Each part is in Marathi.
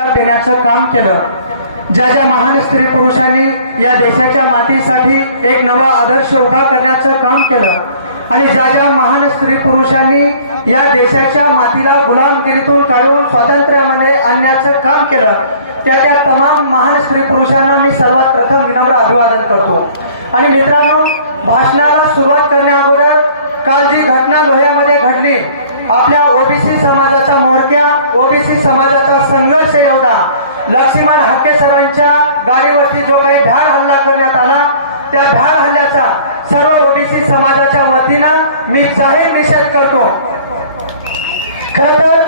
विचार देण्याचं काम केलं. ज्या ज्या महान स्त्री पुरुषांनी या देशाच्या मातीसाठी एक नवा आदर्श उभा करण्याचं काम केलं आणि ज्या ज्या महान स्त्री पुरुषांनी या देशाच्या मातीला गुलामगिरीतून काढून स्वातंत्र्यामध्ये आणण्याचं काम केलं त्या त्या तमाम महान स्त्री पुरुषांना मी सर्वात प्रथम विनम्र अभिवादन करतो. आणि मित्रांनो भाषणाला सुरुवात करण्या अगोदर काल जी घटना लोह्यामध्ये घडली आपल्या ओबीसी समाजाचा मोडक्या ओबीसी समाजाचा संघर्ष एवढा. लक्ष्मण हाके सरांच्या गाडीवरती जो काही भ्याड हल्ला करण्यात आला त्या भ्याड हल्ल्याचा सर्व ओबीसी समाजाच्या वतीनं मी जाहीर निषेध करतो. खर तर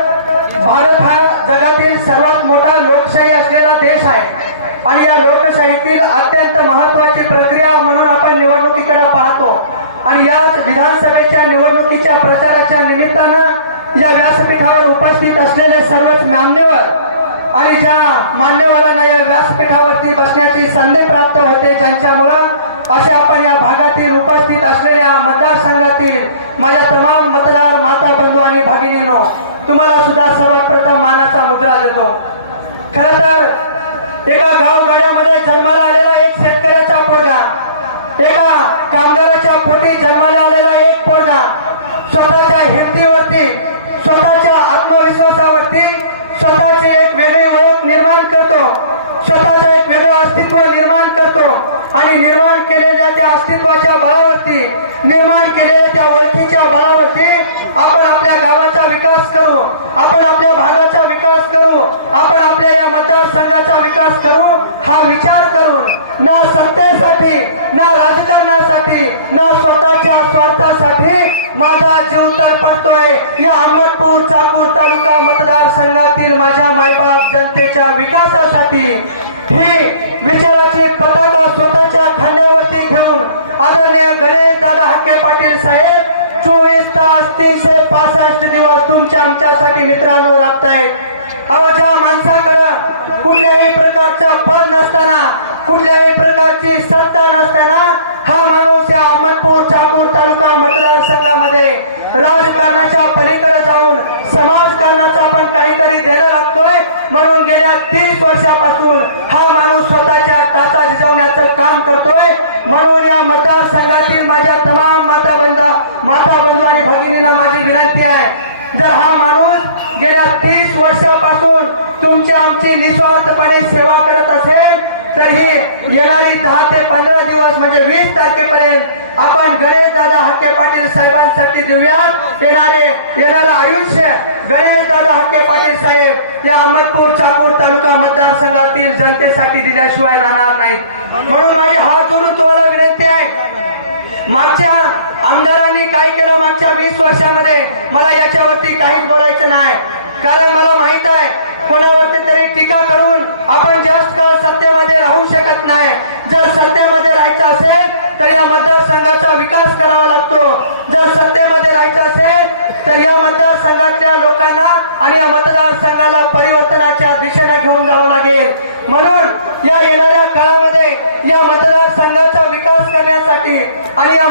भारत हा जगातील सर्वात मोठा लोकशाही असलेला देश आहे. आणि या लोकशाहीतील अत्यंत महत्वाची प्रक्रिया म्हणून आपण निवडणुकीकडे पाहतो आणि याच विधानसभेच्या निवडणुकीच्या प्रचाराच्या निमित्तानं या व्यासपीठावर उपस्थित असलेले सर्वच मान्यवर आणि ज्या मान्यवरांना या व्यासपीठावरती बसण्याची संधी प्राप्त होते ज्यांच्यामुळं अशा आपण या भागातील उपस्थित असलेल्या मतदारसंघातील माझ्या तमाम मतदार माता बंधू आणि भगिनीनो तुम्हाला सुद्धा सर्वात प्रथम मानाचा मुद्रा देतो. खर तर एका गावगाड्यामध्ये जन्माला आलेला एक शेतकऱ्याचा पोरगा एका कामगाराच्या पोटी जन्माला आलेला एक पोरगा स्वतःच्या हिमतीवरती स्वतःच्या आत्मविश्वासावरती स्वतःची एक वेगळी ओळख निर्माण करतो. स्वतःचं एक वेगळं अस्तित्व निर्माण करतो. आणि निर्माण केलेल्या त्या अस्तित्वाच्या बळावरती निर्माण केलेल्या त्या ओळखीच्या बळावरती आपण आपल्या गावाचा विकास करू. आपण आपल्या भागाचा विकास करू. आपण आपल्या या मतदारसंघाचा विकास करू. हा विचार करून ना सत्तेसाठी ना राजकारणासाठी ना स्वतःच्या स्वार्थासाठी माझा जीव तर पडतोय. या अहमदपूर चाकूर तालुका मतदारसंघातील माझ्या मायबाप जनतेच्या विकासासाठी ही विचाराची पताका स्वतःच्या खांद्यावरती घेऊन आदरणीय गणेश दादा हक्के पाटील साहेब चोवीस तास तीनशे पासष्ट दिवस तुमच्या आमच्यासाठी मित्रांनो राबतायत. आज सत्ता हा माणूस या अहमदपूर चाकूर तालुका मतदारसंघामध्ये राजकारणाच्या पलीकडे जाऊन समाजकारणाचा पण काहीतरी देणं लागतोय. म्हणून गेल्या तीस वर्षापासून हा माणूस स्वतःच्या ताचा झिजवण्याचं काम करतोय. म्हणून या मतदारसंघातील माझ्या तमाम माता बंधा माता बंधू आणि भगिनीला माझी विनंती आहे. जर हा माणूस गेल्या तीस वर्षापासून तुमची आमची निस्वार्थपणे सेवा करत असेल तर ही येणारी दहा ते पंधरा दिवस म्हणजे वीस तारखेपर्यंत आपण गणेश दादा हक्के पाटील साहेबांसाठी देऊयात येणारे येणारं आयुष्य गणेश दादा हक्के पाटील साहेब या अहमदपूर चाकूर तालुका मतदारसंघातील जनतेसाठी दिल्याशिवाय राहणार नाही म्हणून माझी हात जोडून तुम्हाला विनंती आहे मागच्या आमदारांनी काय केलं मागच्या वीस वर्षामध्ये? मला याच्यावरती काहीच बोलायचं नाही. कारण मला माहीत आहे कोणावरती तरी टीका करून आपण जास्त काळ सत्तेमध्ये राहू शकत नाही. जर सत्तेमध्ये राहायचं असेल तर या मतदारसंघाचा विकास करावा लागतो. जर सत्तेमध्ये राहायचं असेल तर या मतदारसंघाच्या लोकांना आणि या मतदारसंघाला परिवर्तनाच्या दिशेने घेऊन जावं लागेल. म्हणून या येणाऱ्या काळामध्ये या मतदारसंघाचा विकास करण्यासाठी आणि या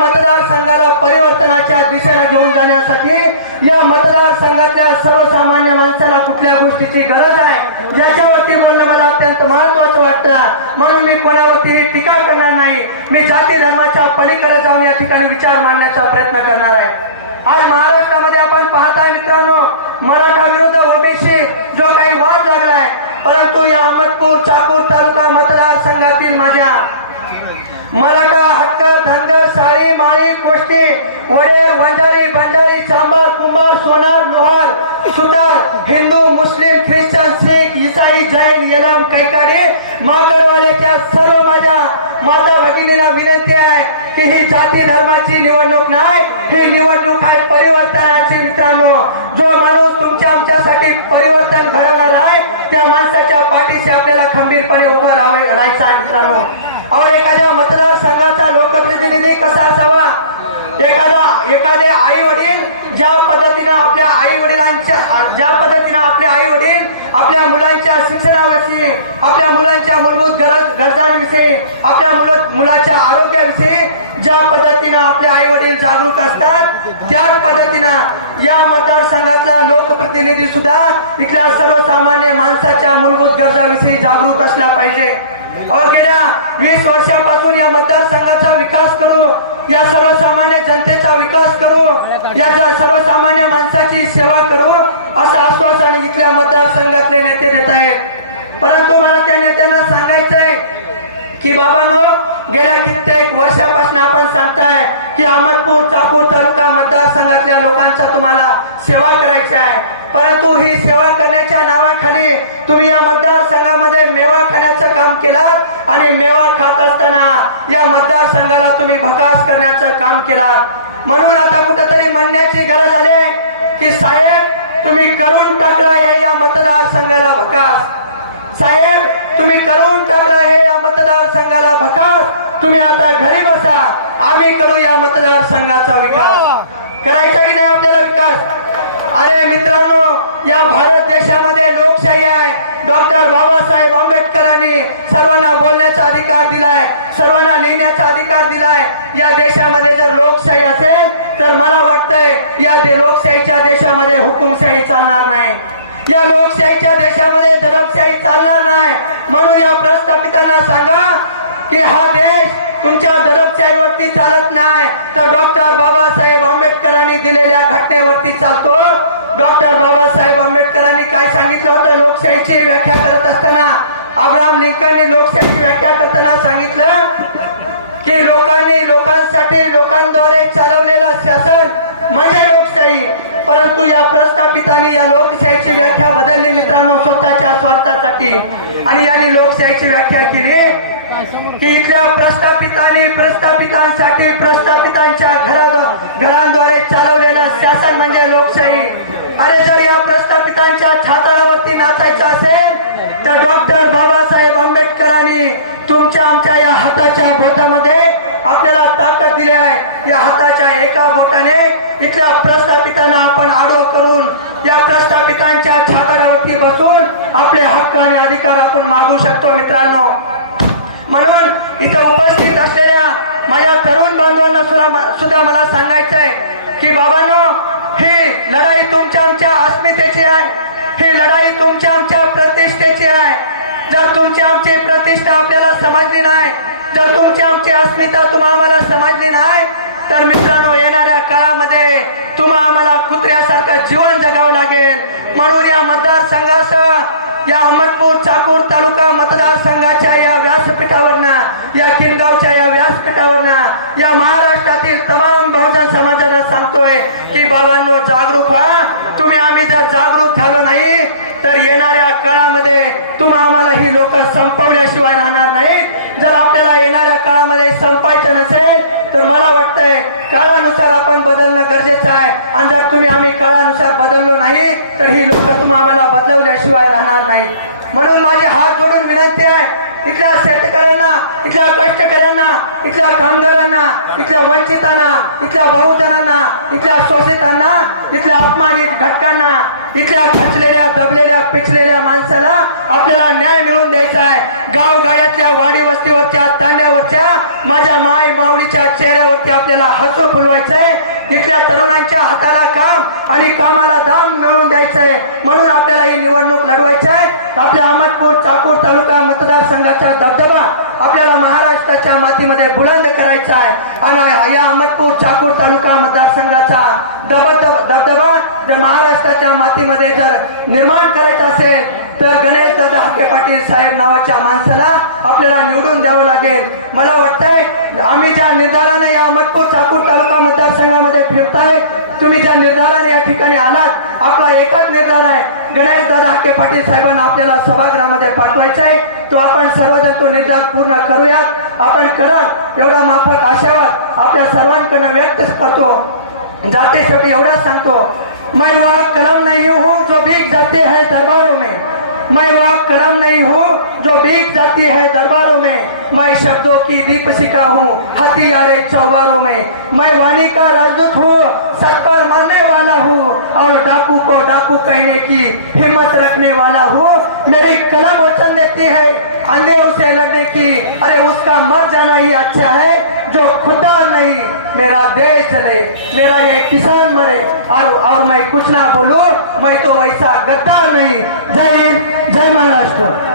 गोष्टीची गरज आहे. याच्यावरती बोलणं मला अत्यंत महत्वाचं वाटतं. म्हणून मी कोणावरती टीका करणार नाही. मी जाती धर्माच्या पलीकडे जाऊन या ठिकाणी विचार मांडण्याचा प्रयत्न करणार आहे. आज महाराष्ट्रामध्ये आपण पाहताय मित्रांनो मराठा विरुद्ध ओबीसी जो काही वाद लागलाय परंतु या अहमदपूर चाकूर तालुका मतदारसंघातील माझ्या मराठा हक्क धनगर साळी माळी कोष्टी वडे वंजारी बंजारी चांबार कुंभार सोनार लोहार सुतार हिंदू मुस्लिम ख्रिश्चन सिख इसाई जैन येलम कैकाडी मागणवाल्याच्या सर्व माझ्या माता भगिनींना विनंती आहे की ही जाती धर्माची निवडणूक नाही ही निवडणूक आहे परिवर्तनाची मित्रांनो. ज्या पद्धतीने आपले आई वडील आपल्या मुलांच्या शिक्षणाविषयी आपल्या मुलांच्या मूलभूत गरज गरजांविषयी आपल्या मुलाच्या आरोग्याविषयी ज्या पद्धतीनं आपले आई वडील जागरूक असतात त्याच पद्धतीनं या मतदारसंघाचा लोकप्रतिनिधी सुद्धा इथल्या सर्वसामान्य माणसाच्या मूलभूत गरजाविषयी जागरूक असल्या पाहिजे. और गेल्या वीस वर्षापासून या मतदारसंघाचा विकास करू या सर्वसामान्य जनतेचा विकास करू याच्या सर्वसामान्य माणसाची सेवा करू असं आश्वासन इथल्या मतदारसंघातले नेते देत आहेत. परंतु मला त्या नेत्यांना सांगायचंय की बाबांनो गेल्या कित्येक वर्षापासून आपण सांगताय की अहमदपूर चाकूर तालुका मतदारसंघातल्या लोकांचा तुम्हाला सेवा करायची आहे परंतु ही सेवा करण्याच्या नावाखाली तुम्ही या मतदार काम केलं आणि मेवा खात असताना या मतदारसंघाला तुम्ही भकास करण्याचं काम केलं म्हणून आता कुठेतरी म्हणण्याची गरज आहे की साहेब तुम्ही करून टाकला हे या मतदारसंघाला भकास. साहेब तुम्ही करून टाकला हे या मतदारसंघाला भकास. तुम्ही आता घरी बसा. आम्ही करू या मतदारसंघाचा विकास. करायचा की नाही आपल्याला विकास? अरे मित्रांनो या भारत आंबेडकरांनी सर्वांना बोलण्याचा अधिकार दिलाय सर्वांना लिहिण्याचा अधिकार दिलाय. या देशामध्ये जर लोकशाही असेल तर मला वाटतंय या लोकशाहीच्या देशामध्ये हुकुमशाही चालणार नाही. या लोकशाहीच्या देशामध्ये जलशाही चालणार नाही. म्हणून या प्रस्थापितांना सांगा की हा देश तुमच्या जलशाहीवरती चालत नाही. तर डॉक्टर बाबासाहेब आंबेडकरांनी दिलेल्या घटनेवरती चालतो. डॉक्टर बाबासाहेब आंबेडकरांनी काय सांगितलं होतं? लोकशाहीची व्याख्या करत असताना अब्राहम लिंकनने लोकशाहीची व्याख्या करताना सांगितलं की लोकांनी लोकांसाठी लोकांद्वारे चालवलेलं शासन म्हणजे लोकशाही. परंतु या प्रस्थापितांनी या लोकशाहीची व्याख्या बदलली मित्रांनो स्वतःच्या स्वार्थासाठी. आणि यांनी लोकशाहीची व्याख्या केली की इथल्या प्रस्थापितांनी प्रस्थापितांसाठी प्रस्थापितांच्या घरा घरांद्वारे चालवलेलं शासन म्हणजे लोकशाही. अरे जर या प्रस्थापितांच्या छातारावरती करायचं असेल तर डॉक्टर बाबासाहेब आंबेडकरांनी तुमच्या आमच्या या हाताच्या बोटामध्ये आपल्याला ताकद दिली आहे. या हाताच्या एका बोटाने इथल्या प्रस्थापितांना आपण आडो करून या प्रस्थापितांच्या छातारावरती बसून आपले हक्क आणि अधिकार आपण मागू शकतो मित्रांनो. म्हणून इथं उपस्थित असलेल्या माझ्या तरुण बांधवांना सुद्धा सुद्धा मला सांगायचं आहे की बाबांनो ही लढाई तुमच्या आमच्या अस्मितेची आहे. ही लढाई तुमच्या आमच्या प्रतिष्ठेची आहे. जर तुमची आमची प्रतिष्ठा आपल्याला समजली नाही जर तुमची आमची अस्मिता तुम्हा आम्हाला समजली नाही तर मित्रांनो येणाऱ्या काळामध्ये तुम्हा आम्हाला कुत्र्यासारखं जीवन जगावं लागेल. म्हणून या मतदारसंघासह या अहमदपूर चाकूर तालुका मतदारसंघाच्या या व्यासपीठावरनं या किनगावच्या या व्यासपीठावरनं या महाराष्ट्रातील तमाम बहुजन समाजाला सांगतोय की बाबांनो जागरूक व्हा. तुम्ही आम्ही जर जागरूक नाही तर ही लोक आम्हाला बदलवल्याशिवाय राहणार नाही. म्हणून माझी हात जोडून विनंती आहे इथल्या शेतकऱ्यांना इथल्या कष्टकऱ्यांना इथल्या कामगारांना इथल्या वंचितांना इथल्या बहुजनांना इथल्या शोषितांना इथल्या अपमानित घटकांना इथल्या खचलेल्या दबलेल्या पिचलेल्या माणसाला आपल्याला न्याय मिळवून द्यायचा आहे. गावगाड्यातल्या वाडी वस्तीवरच्या तांड्यावरच्या माझ्या माय माऊलीच्या चेहऱ्यावरती आपल्याला हसू फुलवायचंय. इथल्या तरुणांच्या हाताला आणि कामाला दाम मिळवून द्यायचंय. म्हणून आपल्याला ही निवडणूक लढवायची आहे आपल्या अहमदपूर चाकूर तालुका मतदारसंघाचा दबदबा आपल्याला महाराष्ट्राच्या मातीमध्ये बुलंद करायचा आहे आणि या अहमदपूर चाकूर तालुका मतदारसंघाचा दबदब दबदबा जर महाराष्ट्राच्या मातीमध्ये जर निर्माण करायचा असेल तर गणेश दादा हाके पाटील साहेब नावाच्या माणसाला आपल्याला निवडून द्यावं लागेल. मला वाटतंय आपला एकच निर्धार आहे. गणेश दादा हाके पाटील साहेबांना आपल्याला सभागृहामध्ये पाठवायचा आहे. तो आपण सर्वजण तो निर्धार पूर्ण करूया. आपण करत एवढा माफक आशावाद आपल्या सर्वांकडनं व्यक्त करतो. जाते शेवटी एवढंच सांगतो. मैं वह करम नहीं हूँ जो भीग जाती है दरबारों में. मैं वह करम नहीं हूँ, जो बीत जाती है दरबारों में। मैं शब्दों की दीप सिखा हूँ, हथियारे चौबारों में। मैं वाणी का राजदूत हूँ सब पर मरने वाला हूँ, और डाकू को डाकू कहने की हिम्मत रखने वाला हूँ। मेरी कलम वचन देती है अंधेरों से लड़ने की। अरे उसका मर जाना ही अच्छा है जो खुदा नहीं मेरा देश चले मेरा ये किसान मरे। और और मैं कुछ ना बोलूं मैं तो ऐसा गद्दार नहीं। जय हिंद जय महाराष्ट्र।